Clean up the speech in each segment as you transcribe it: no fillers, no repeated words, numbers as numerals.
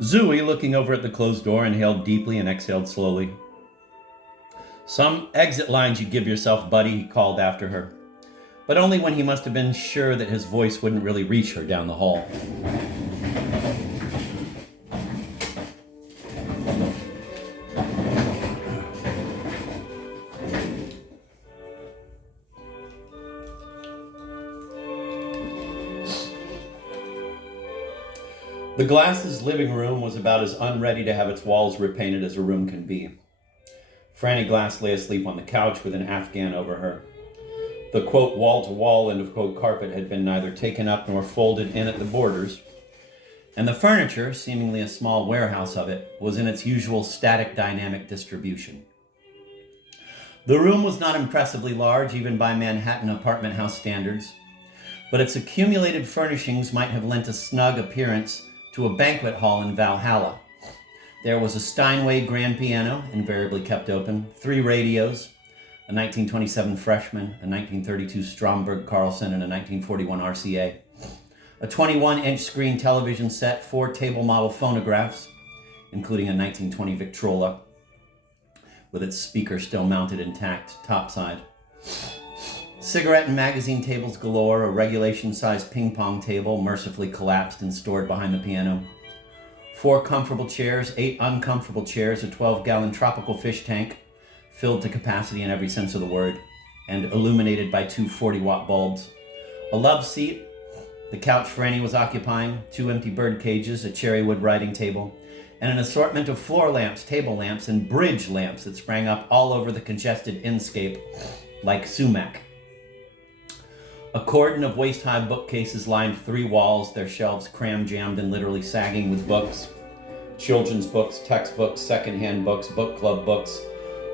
Zooey, looking over at the closed door, inhaled deeply and exhaled slowly. "Some exit lines you give yourself, buddy," he called after her, but only when he must have been sure that his voice wouldn't really reach her down the hall. The Glasses' living room was about as unready to have its walls repainted as a room can be. Franny Glass lay asleep on the couch with an Afghan over her. The, quote, wall-to-wall, end of quote, carpet had been neither taken up nor folded in at the borders, and the furniture, seemingly a small warehouse of it, was in its usual static dynamic distribution. The room was not impressively large, even by Manhattan apartment house standards, but its accumulated furnishings might have lent a snug appearance to a banquet hall in Valhalla. There was a Steinway grand piano, invariably kept open, 3 radios, a 1927 Freshman, a 1932 Stromberg Carlson, and a 1941 RCA, a 21-inch screen television set, 4 table model phonographs, including a 1920 Victrola, with its speaker still mounted intact, topside. Cigarette and magazine tables galore, a regulation-sized ping-pong table mercifully collapsed and stored behind the piano. 4 comfortable chairs, 8 uncomfortable chairs, a 12-gallon tropical fish tank, filled to capacity in every sense of the word, and illuminated by 2 40-watt bulbs. A love seat, the couch Franny was occupying, 2 empty bird cages, a cherry wood writing table, and an assortment of floor lamps, table lamps, and bridge lamps that sprang up all over the congested inscape like sumac. A cordon of waist-high bookcases lined 3 walls, their shelves cram-jammed and literally sagging with books. Children's books, textbooks, secondhand books, book club books,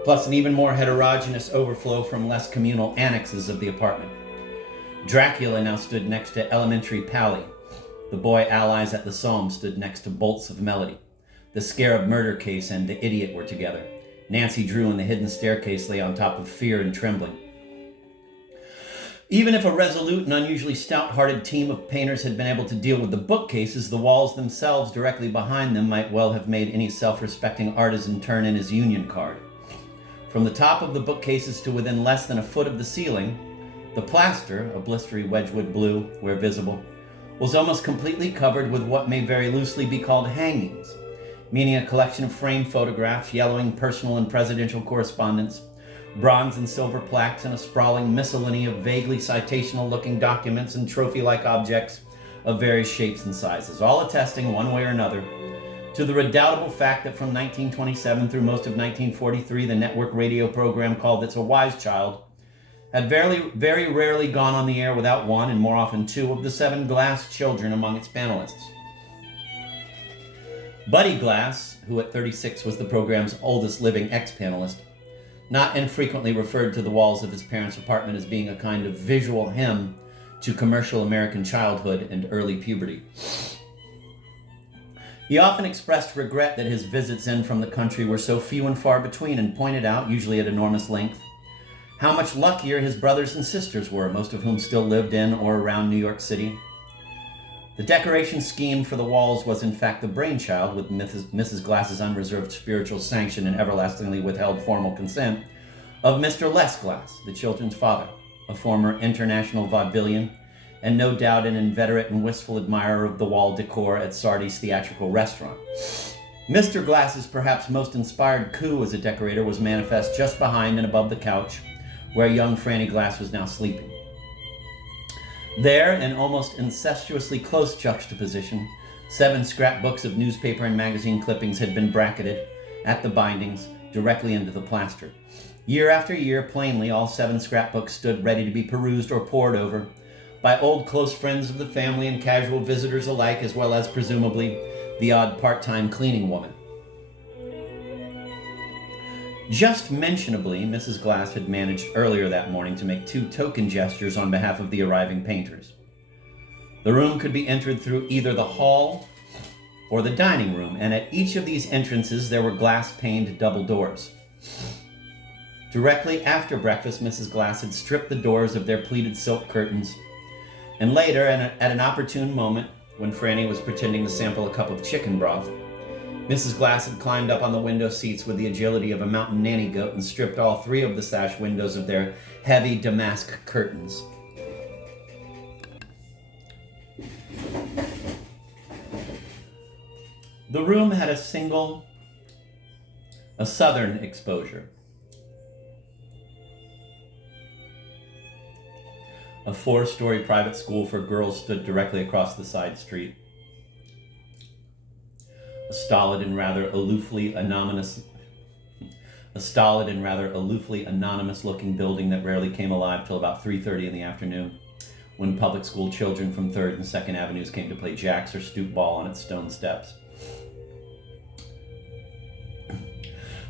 plus an even more heterogeneous overflow from less communal annexes of the apartment. Dracula now stood next to Elementary Pally. The boy allies at the Somme stood next to Bolts of Melody. The Scarab murder case and The Idiot were together. Nancy Drew and The Hidden Staircase lay on top of Fear and Trembling. Even if a resolute and unusually stout-hearted team of painters had been able to deal with the bookcases, the walls themselves directly behind them might well have made any self-respecting artisan turn in his union card. From the top of the bookcases to within less than a foot of the ceiling, the plaster, a blistery Wedgwood blue where visible, was almost completely covered with what may very loosely be called hangings, meaning a collection of framed photographs, yellowing personal and presidential correspondence, bronze and silver plaques, and a sprawling miscellany of vaguely citational-looking documents and trophy-like objects of various shapes and sizes, all attesting, one way or another, to the redoubtable fact that from 1927 through most of 1943, the network radio program called It's a Wise Child had very rarely gone on the air without one, and more often 2, of the 7 Glass children among its panelists. Buddy Glass, who at 36 was the program's oldest living ex-panelist, not infrequently referred to the walls of his parents' apartment as being a kind of visual hymn to commercial American childhood and early puberty. He often expressed regret that his visits in from the country were so few and far between, and pointed out, usually at enormous length, how much luckier his brothers and sisters were, most of whom still lived in or around New York City. The decoration scheme for the walls was in fact the brainchild, with Mrs. Glass's unreserved spiritual sanction and everlastingly withheld formal consent, of Mr. Les Glass, the children's father, a former international vaudevillian, and no doubt an inveterate and wistful admirer of the wall decor at Sardi's theatrical restaurant. Mr. Glass's perhaps most inspired coup as a decorator was manifest just behind and above the couch, where young Franny Glass was now sleeping. There, in almost incestuously close juxtaposition, 7 scrapbooks of newspaper and magazine clippings had been bracketed, at the bindings, directly into the plaster. Year after year, plainly, all 7 scrapbooks stood ready to be perused or pored over by old close friends of the family and casual visitors alike, as well as, presumably, the odd part-time cleaning woman. Just mentionably, Mrs. Glass had managed earlier that morning to make 2 token gestures on behalf of the arriving painters. The room could be entered through either the hall or the dining room, and at each of these entrances there were glass-paned double doors. Directly after breakfast, Mrs. Glass had stripped the doors of their pleated silk curtains, and later, at an opportune moment, when Franny was pretending to sample a cup of chicken broth, Mrs. Glass had climbed up on the window seats with the agility of a mountain nanny goat and stripped all 3 of the sash windows of their heavy damask curtains. The room had a southern exposure. A 4-story private school for girls stood directly across the side street. A stolid and rather aloofly anonymous looking building that rarely came alive till about 3:30 in the afternoon, when public school children from 3rd and 2nd Avenues came to play jacks or stoop ball on its stone steps.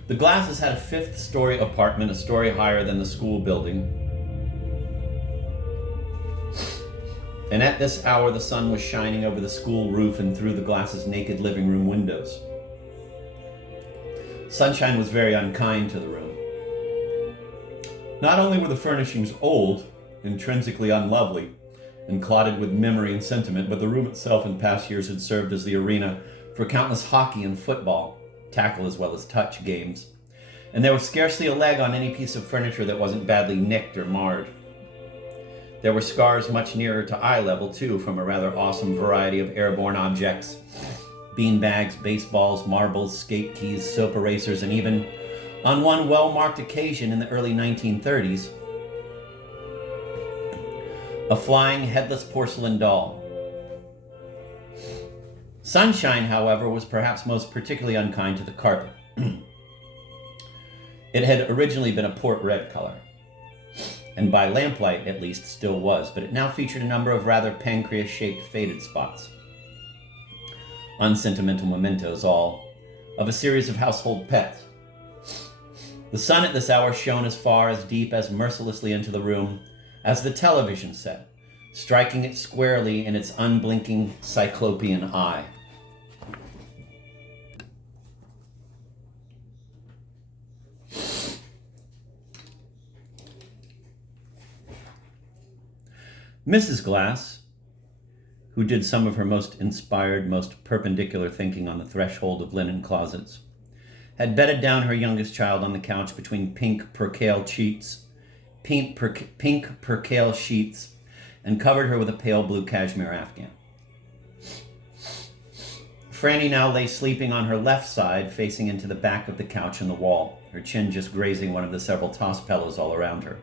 The Glasses had a 5th-story apartment, a story higher than the school building. And at this hour, the sun was shining over the school roof and through the Glasses' naked living room windows. Sunshine was very unkind to the room. Not only were the furnishings old, intrinsically unlovely, and clotted with memory and sentiment, but the room itself in past years had served as the arena for countless hockey and football, tackle as well as touch games, and there was scarcely a leg on any piece of furniture that wasn't badly nicked or marred. There were scars much nearer to eye level, too, from a rather awesome variety of airborne objects. Beanbags, baseballs, marbles, skate keys, soap erasers, and even, on one well-marked occasion in the early 1930s, a flying, headless porcelain doll. Sunshine, however, was perhaps most particularly unkind to the carpet. It had originally been a port red color, and by lamplight at least still was, but it now featured a number of rather pancreas-shaped faded spots. Unsentimental mementos, all of a series of household pets. The sun at this hour shone as far, as deep, as mercilessly into the room as the television set, striking it squarely in its unblinking cyclopean eye. Mrs. Glass, who did some of her most inspired, most perpendicular thinking on the threshold of linen closets, had bedded down her youngest child on the couch between pink percale sheets, and covered her with a pale blue cashmere afghan. Franny now lay sleeping on her left side, facing into the back of the couch and the wall, her chin just grazing one of the several toss pillows all around her.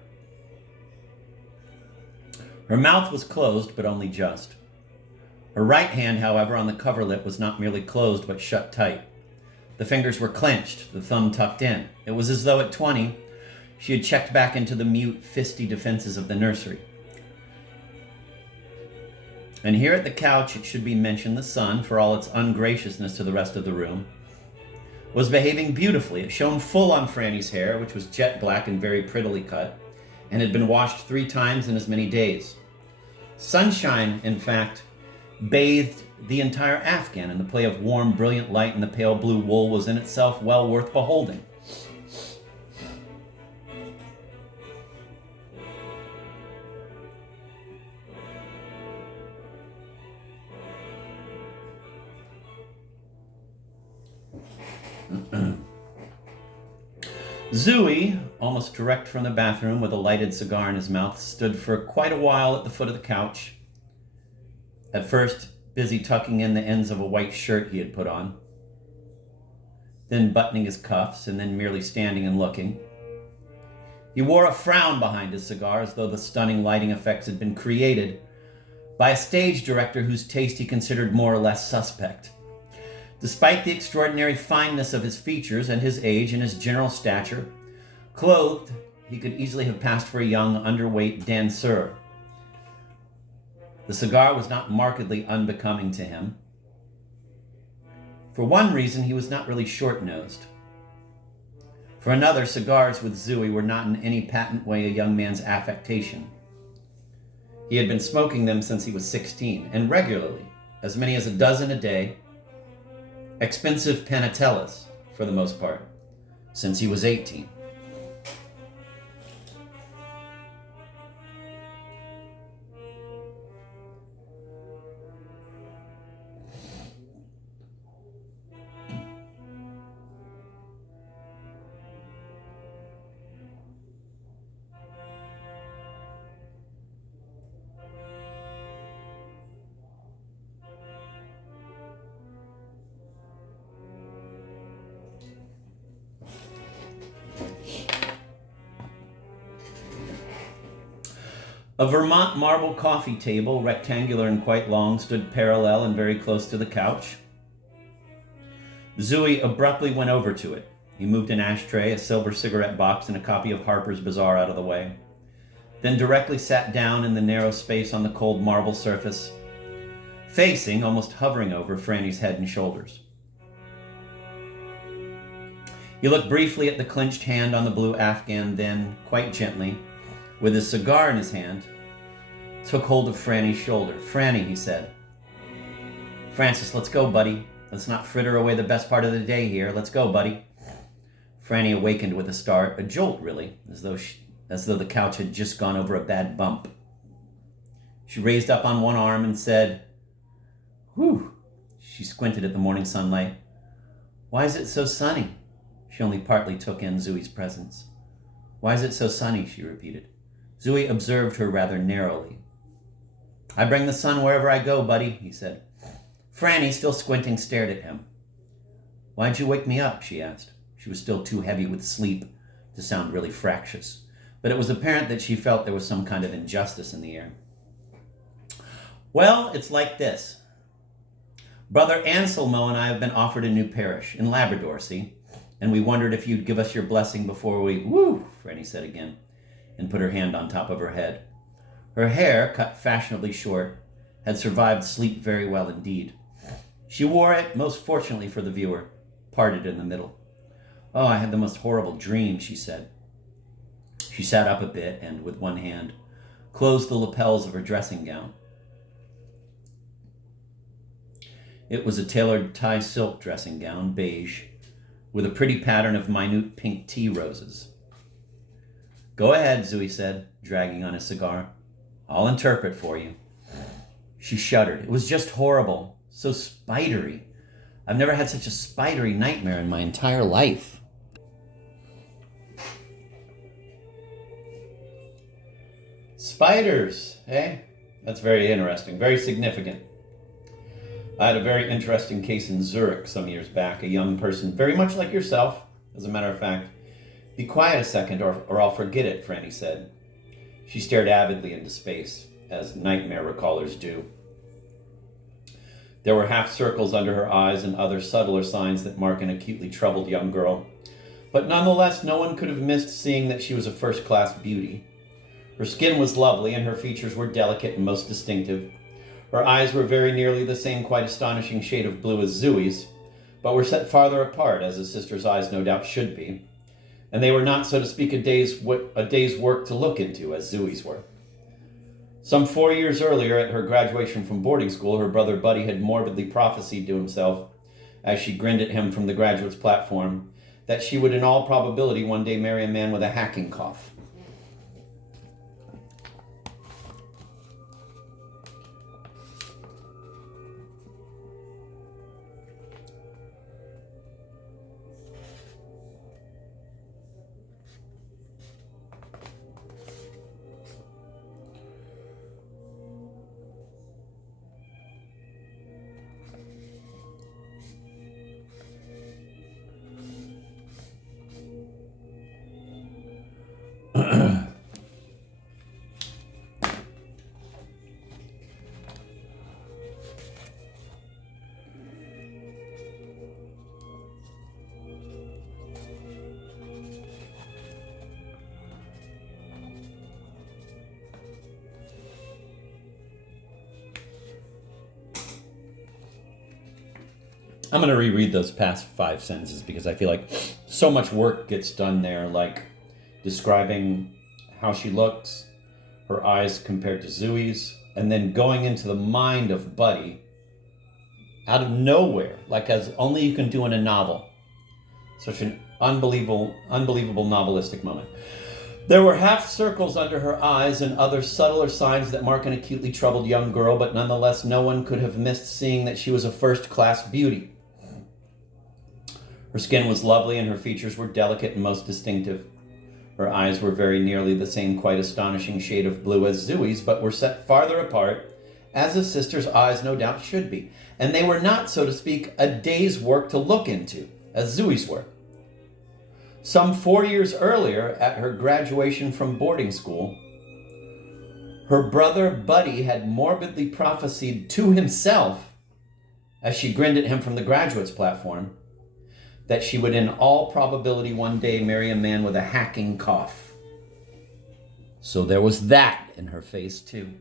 Her mouth was closed, but only just. Her right hand, however, on the coverlet was not merely closed, but shut tight. The fingers were clenched, the thumb tucked in. It was as though at 20, she had checked back into the mute, fisty defenses of the nursery. And here at the couch, it should be mentioned, the sun, for all its ungraciousness to the rest of the room, was behaving beautifully. It shone full on Franny's hair, which was jet black and very prettily cut, and had been washed 3 times in as many days. Sunshine, in fact, bathed the entire afghan, and the play of warm, brilliant light in the pale blue wool was in itself well worth beholding. Zooey, almost direct from the bathroom with a lighted cigar in his mouth, stood for quite a while at the foot of the couch, at first busy tucking in the ends of a white shirt he had put on, then buttoning his cuffs, and then merely standing and looking. He wore a frown behind his cigar, as though the stunning lighting effects had been created by a stage director whose taste he considered more or less suspect. Despite the extraordinary fineness of his features and his age and his general stature, clothed, he could easily have passed for a young, underweight danseur. The cigar was not markedly unbecoming to him. For one reason, he was not really short-nosed. For another, cigars with Zooey were not in any patent way a young man's affectation. He had been smoking them since he was 16, and regularly, as many as a dozen a day, expensive Panatellas, for the most part, since he was 18. A Vermont marble coffee table, rectangular and quite long, stood parallel and very close to the couch. Zooey abruptly went over to it. He moved an ashtray, a silver cigarette box, and a copy of Harper's Bazaar out of the way, then directly sat down in the narrow space on the cold marble surface, facing, almost hovering over, Franny's head and shoulders. He looked briefly at the clenched hand on the blue Afghan, then, quite gently, with his cigar in his hand, took hold of Franny's shoulder. "Franny," he said. "Francis, let's go, buddy. Let's not fritter away the best part of the day here. Let's go, buddy." Franny awakened with a start, a jolt really, as though the couch had just gone over a bad bump. She raised up on one arm and said, "Whew." She squinted at the morning sunlight. "Why is it so sunny?" She only partly took in Zooey's presence. "Why is it so sunny?" she repeated. Zooey observed her rather narrowly. "I bring the sun wherever I go, buddy," he said. Franny, still squinting, stared at him. "Why'd you wake me up?" she asked. She was still too heavy with sleep to sound really fractious, but it was apparent that she felt there was some kind of injustice in the air. "Well, it's like this. Brother Anselmo and I have been offered a new parish in Labrador, see? And we wondered if you'd give us your blessing before we..." "Woo," Franny said again, and put her hand on top of her head. Her hair, cut fashionably short, had survived sleep very well indeed. She wore it, most fortunately for the viewer, parted in the middle. "Oh, I had the most horrible dream," she said. She sat up a bit and, with one hand, closed the lapels of her dressing gown. It was a tailored tie silk dressing gown, beige, with a pretty pattern of minute pink tea roses. "Go ahead," Zooey said, dragging on his cigar. "I'll interpret for you." She shuddered. "It was just horrible. So spidery. I've never had such a spidery nightmare in my entire life." Spiders, eh? That's very interesting, very significant. I had a very interesting case in Zurich some years back. A young person, very much like yourself, as a matter of fact. "Be quiet a second, or I'll forget it," Franny said. She stared avidly into space, as nightmare recallers do. There were half circles under her eyes and other subtler signs that mark an acutely troubled young girl. But nonetheless, no one could have missed seeing that she was a first-class beauty. Her skin was lovely, and her features were delicate and most distinctive. Her eyes were very nearly the same quite astonishing shade of blue as Zooey's, but were set farther apart, as a sister's eyes no doubt should be. And they were not, so to speak, a day's work to look into, as Zooey's were. Some 4 years earlier, at her graduation from boarding school, her brother Buddy had morbidly prophesied to himself, as she grinned at him from the graduate's platform, that she would in all probability one day marry a man with a hacking cough. I'm going to reread those past 5 sentences because I feel like So much work gets done there, like describing how she looks, her eyes compared to Zooey's, and then going into the mind of Buddy out of nowhere, like as only you can do in a novel. Such an unbelievable novelistic moment. There were half circles under her eyes and other subtler signs that mark an acutely troubled young girl, but nonetheless no one could have missed seeing that she was a first-class beauty. Her skin was lovely and her features were delicate and most distinctive. Her eyes were very nearly the same quite astonishing shade of blue as Zooey's, but were set farther apart, as a sister's eyes no doubt should be. And they were not, so to speak, a day's work to look into, as Zooey's were. Some 4 years earlier, at her graduation from boarding school, her brother Buddy had morbidly prophesied to himself, as she grinned at him from the graduates platform, that she would in all probability one day marry a man with a hacking cough. So there was that in her face too.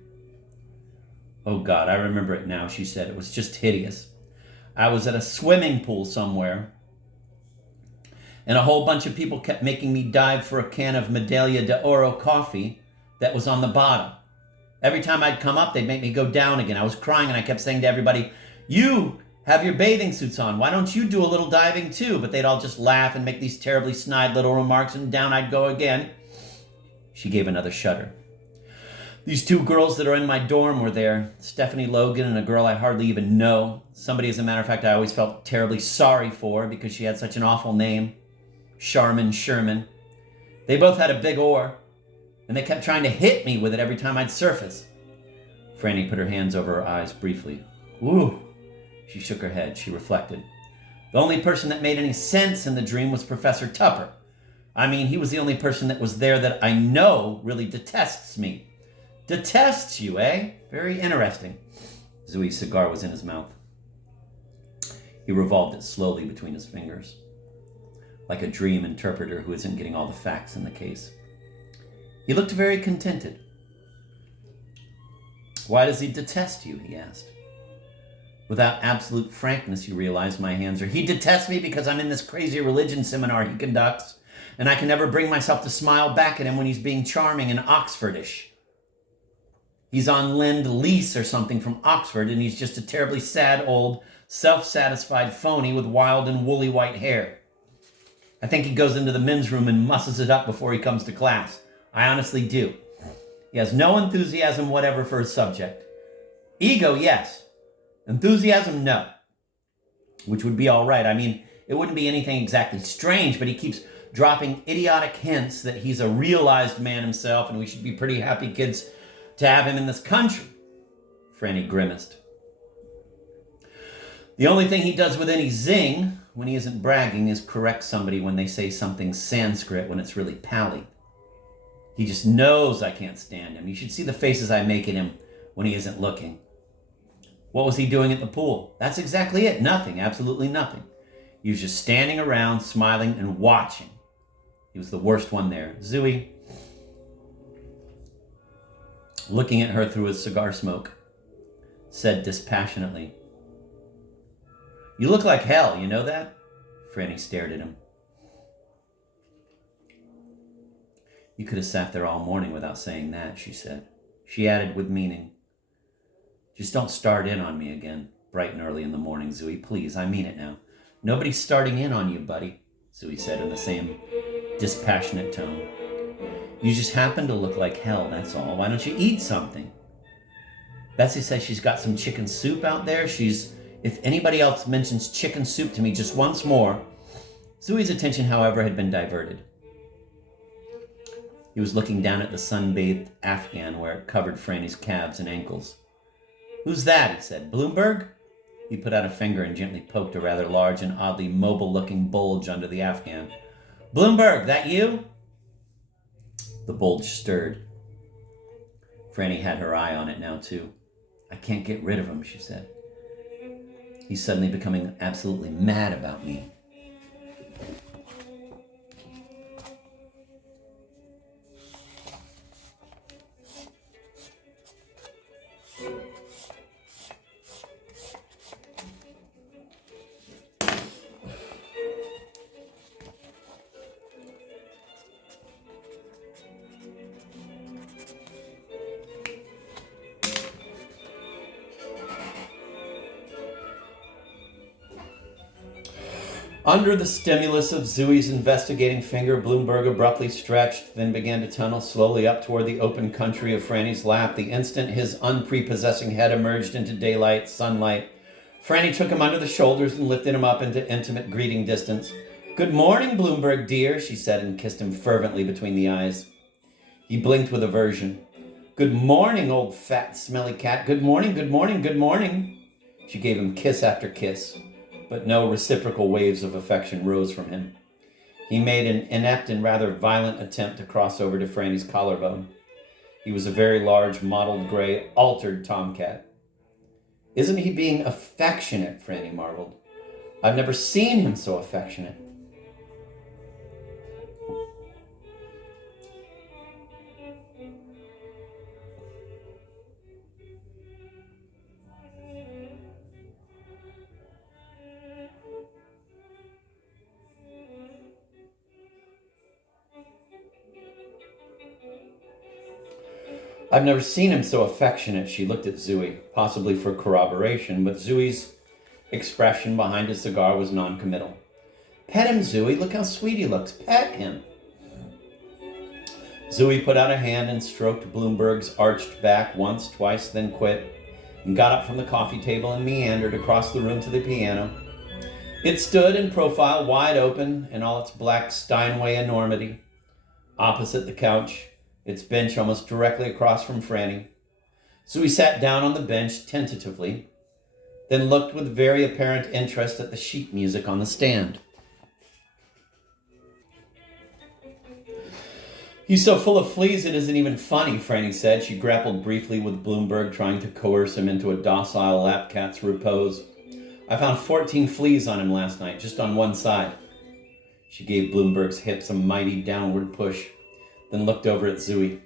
Oh God, I remember it now, she said. It was just hideous. I was at a swimming pool somewhere, and a whole bunch of people kept making me dive for a can of Medaglia d'Oro coffee that was on the bottom. Every time I'd come up, they'd make me go down again. I was crying, and I kept saying to everybody, "You have your bathing suits on. Why don't you do a little diving too?" But they'd all just laugh and make these terribly snide little remarks, and down I'd go again. She gave another shudder. These two girls that are in my dorm were there, Stephanie Logan and a girl I hardly even know. Somebody, as a matter of fact, I always felt terribly sorry for because she had such an awful name, Charmin Sherman. They both had a big oar, and they kept trying to hit me with it every time I'd surface. Franny put her hands over her eyes briefly. Ooh. She shook her head. She reflected. The only person that made any sense in the dream was Professor Tupper. I mean, he was the only person that was there that I know really detests me. Detests you, eh? Very interesting. Zooey's cigar was in his mouth. He revolved it slowly between his fingers, like a dream interpreter who isn't getting all the facts in the case. He looked very contented. Why does he detest you? He asked. Without absolute frankness, you realize my hands are. He detests me because I'm in this crazy religion seminar he conducts, and I can never bring myself to smile back at him when he's being charming and Oxfordish. He's on Lend-Lease or something from Oxford, and he's just a terribly sad, old, self-satisfied phony with wild and woolly white hair. I think he goes into the men's room and musses it up before he comes to class. I honestly do. He has no enthusiasm whatever for his subject. Ego, yes. Enthusiasm, no. Which would be all right. I mean, it wouldn't be anything exactly strange, but he keeps dropping idiotic hints that he's a realized man himself and we should be pretty happy kids to have him in this country. Franny grimaced. The only thing he does with any zing when he isn't bragging is correct somebody when they say something Sanskrit when it's really Pali. He just knows I can't stand him. You should see the faces I make at him when he isn't looking. What was he doing at the pool? That's exactly it. Nothing. Absolutely nothing. He was just standing around, smiling and watching. He was the worst one there. Zooey, looking at her through his cigar smoke, said dispassionately, "You look like hell, you know that?" Franny stared at him. "You could have sat there all morning without saying that," she said. She added with meaning, "Just don't start in on me again, bright and early in the morning, Zooey. Please, I mean it now. Nobody's starting in on you, buddy," Zooey said in the same dispassionate tone. "You just happen to look like hell, that's all. Why don't you eat something? Betsy says she's got some chicken soup out there. If anybody else mentions chicken soup to me just once more..." Zooey's attention, however, had been diverted. He was looking down at the sun-bathed Afghan where it covered Franny's calves and ankles. "Who's that?" he said. "Bloomberg?" He put out a finger and gently poked a rather large and oddly mobile-looking bulge under the Afghan. "Bloomberg, that you?" The bulge stirred. Franny had her eye on it now, too. "I can't get rid of him," she said. "He's suddenly becoming absolutely mad about me." Under the stimulus of Zooey's investigating finger, Bloomberg abruptly stretched, then began to tunnel slowly up toward the open country of Franny's lap. The instant his unprepossessing head emerged into daylight, sunlight, Franny took him under the shoulders and lifted him up into intimate greeting distance. "Good morning, Bloomberg, dear," she said, and kissed him fervently between the eyes. He blinked with aversion. "Good morning, old fat, smelly cat. Good morning, good morning, good morning." She gave him kiss after kiss, but no reciprocal waves of affection rose from him. He made an inept and rather violent attempt to cross over to Franny's collarbone. He was a very large, mottled gray, altered tomcat. "Isn't he being affectionate?" Franny marveled. "I've never seen him so affectionate." "I've never seen him so affectionate." She looked at Zooey, possibly for corroboration, but Zooey's expression behind his cigar was non-committal. "Pet him, Zooey. Look how sweet he looks. Pet him." Zooey put out a hand and stroked Bloomberg's arched back once, twice, then quit, and got up from the coffee table and meandered across the room to the piano. It stood in profile, wide open, in all its black Steinway enormity. Opposite the couch, its bench almost directly across from Franny. Zooey sat down on the bench tentatively, then looked with very apparent interest at the sheet music on the stand. "He's so full of fleas it isn't even funny," Franny said. She grappled briefly with Bloomberg, trying to coerce him into a docile lap cat's repose. "I found 14 fleas on him last night, just on one side." She gave Bloomberg's hips a mighty downward push, then looked over at Zooey.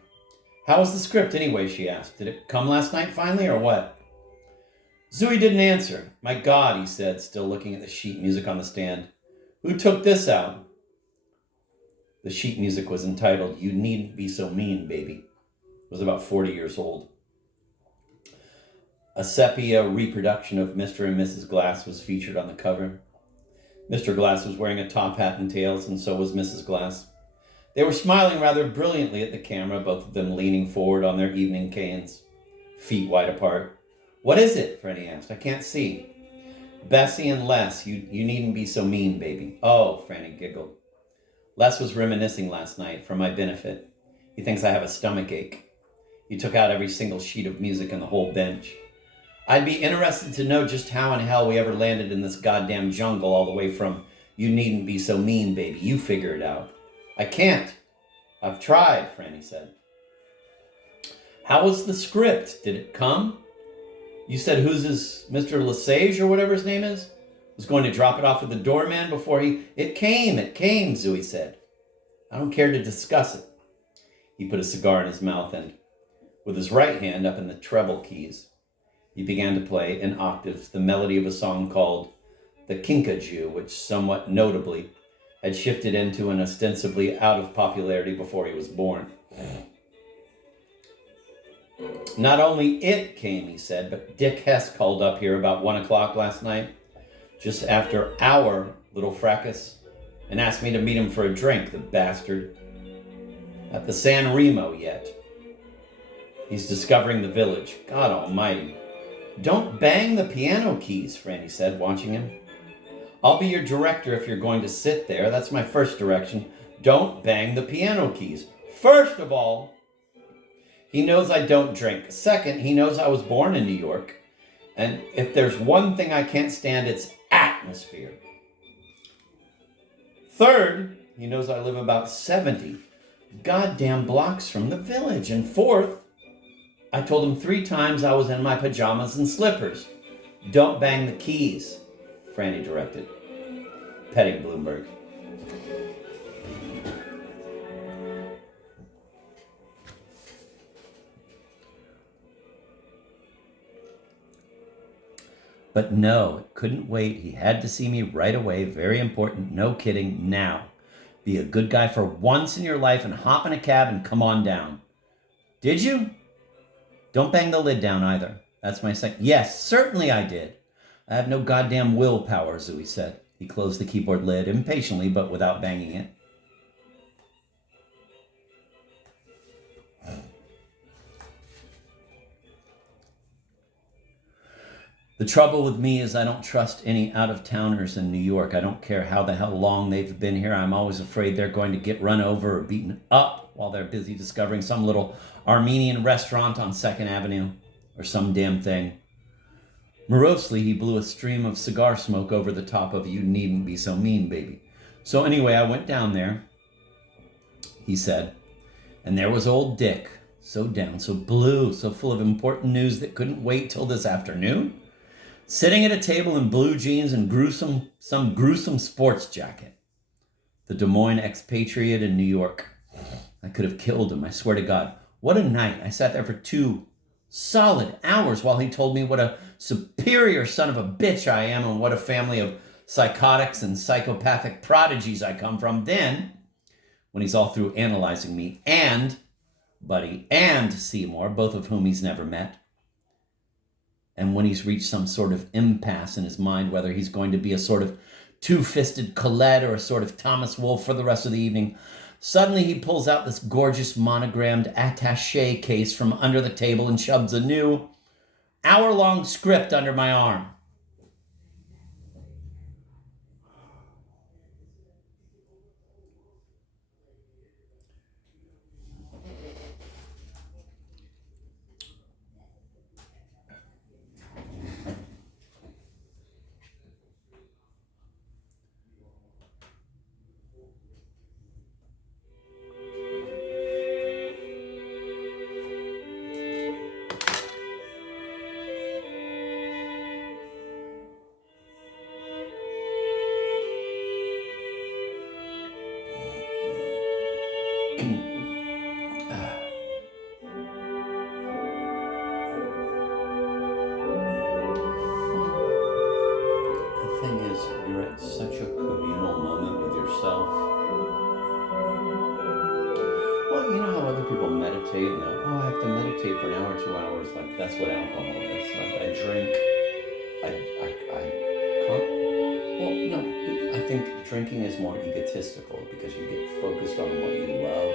"How was the script anyway?" she asked. "Did it come last night finally, or what?" Zooey didn't answer. "My God," he said, still looking at the sheet music on the stand. "Who took this out?" The sheet music was entitled "You Needn't Be So Mean, Baby." It was about 40 years old. A sepia reproduction of Mr. and Mrs. Glass was featured on the cover. Mr. Glass was wearing a top hat and tails, and so was Mrs. Glass. They were smiling rather brilliantly at the camera, both of them leaning forward on their evening canes, feet wide apart. "What is it?" Franny asked. "I can't see." "Bessie and Les, you needn't be so mean, baby." "Oh," Franny giggled. "Les was reminiscing last night for my benefit. He thinks I have a stomach ache. He took out every single sheet of music in the whole bench. I'd be interested to know just how in hell we ever landed in this goddamn jungle all the way from 'You needn't be so mean, baby.' You figure it out." "I can't. I've tried," Franny said. "How was the script? Did it come? You said Mr. Lesage or whatever his name is, was going to drop it off with the doorman before he..." It came, Zooey said. "I don't care to discuss it." He put a cigar in his mouth and, with his right hand up in the treble keys, he began to play in octaves the melody of a song called "The Kinkajou," which somewhat notably had shifted into and ostensibly out of popularity before he was born. "Not only it came," he said, "but Dick Hess called up here about 1 o'clock last night, just after our little fracas, and asked me to meet him for a drink, the bastard. At the San Remo yet. He's discovering the village. God almighty." "Don't bang the piano keys," Franny said, watching him. "I'll be your director if you're going to sit there. That's my first direction. Don't bang the piano keys. First of all, he knows I don't drink. Second, he knows I was born in New York. And if there's one thing I can't stand, it's atmosphere. Third, he knows I live about 70 goddamn blocks from the village. And fourth, I told him 3 times I was in my pajamas and slippers. Don't bang the keys," Franny directed, petting Bloomberg. But no, it couldn't wait. He had to see me right away. Very important. No kidding. Now. Be a good guy for once in your life and hop in a cab and come on down. Did you? Don't bang the lid down either. That's my second. Yes, certainly I did. I have no goddamn willpower, Zooey said. He closed the keyboard lid impatiently, but without banging it. The trouble with me is I don't trust any out-of-towners in New York. I don't care how the hell long they've been here. I'm always afraid they're going to get run over or beaten up while they're busy discovering some little Armenian restaurant on 2nd Avenue or some damn thing. Morosely, he blew a stream of cigar smoke over the top of "You needn't be so mean, baby." So anyway, I went down there, he said, and there was old Dick, so down, so blue, so full of important news that couldn't wait till this afternoon, sitting at a table in blue jeans and some gruesome sports jacket. The Des Moines expatriate in New York. I could have killed him, I swear to God. What a night. I sat there for 2 solid hours while he told me what a superior son of a bitch I am and what a family of psychotics and psychopathic prodigies I come from. Then, when he's all through analyzing me and Buddy and Seymour, both of whom he's never met, and when he's reached some sort of impasse in his mind, whether he's going to be a sort of two-fisted Colette or a sort of Thomas Wolfe for the rest of the evening, suddenly he pulls out this gorgeous monogrammed attaché case from under the table and shoves a new hour-long script under my arm. Such a communal moment with yourself. Well, you know how other people meditate and I have to meditate for an hour, 2 hours. Like, that's what alcohol is. Like, I drink, I can't, well, no, I think drinking is more egotistical because you get focused on what you love.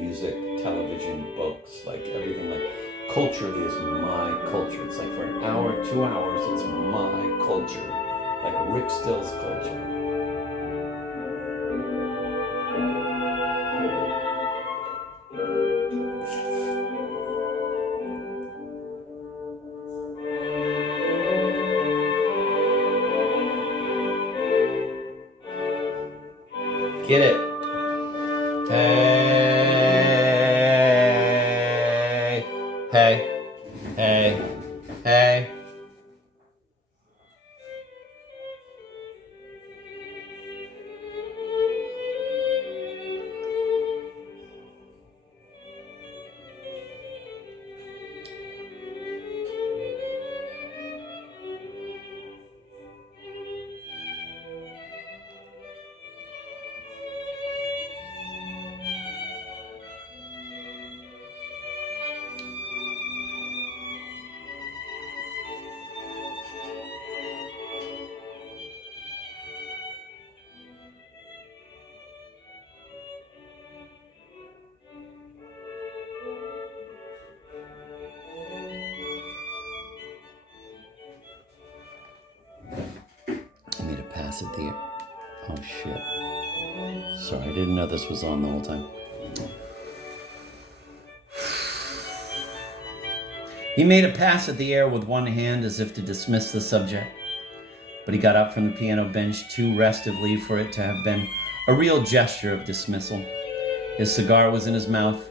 Music, television, books, like everything, like culturally is my culture. It's like for an hour, 2 hours, it's my culture. Like Rick Still's culture. Get it? Hey. At the oh shit, sorry, I didn't know this was on the whole time. He made a pass at the air with one hand as if to dismiss the subject, but he got up from the piano bench too restively for it to have been a real gesture of dismissal. His cigar was in his mouth.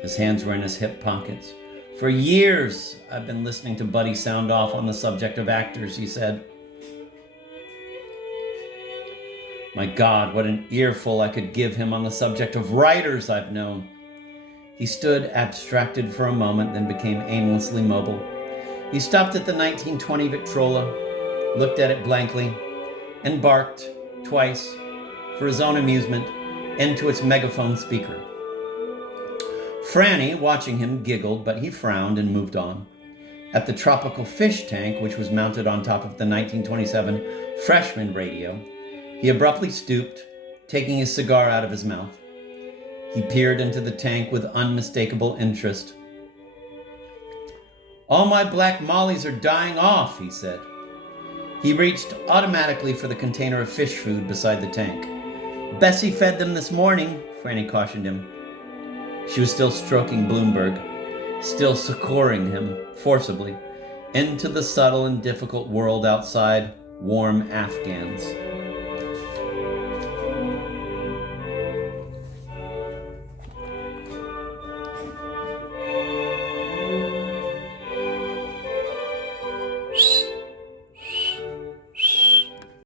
His hands were in his hip pockets. For years I've been listening to Buddy sound off on the subject of actors, he said. My God, what an earful I could give him on the subject of writers I've known. He stood abstracted for a moment, then became aimlessly mobile. He stopped at the 1920 Victrola, looked at it blankly, and barked twice for his own amusement into its megaphone speaker. Franny, watching him, giggled, but he frowned and moved on. At the tropical fish tank, which was mounted on top of the 1927 freshman radio, he abruptly stooped, taking his cigar out of his mouth. He peered into the tank with unmistakable interest. "All my black mollies are dying off," he said. He reached automatically for the container of fish food beside the tank. "Bessie fed them this morning," Franny cautioned him. She was still stroking Bloomberg, still succoring him, forcibly, into the subtle and difficult world outside warm Afghans.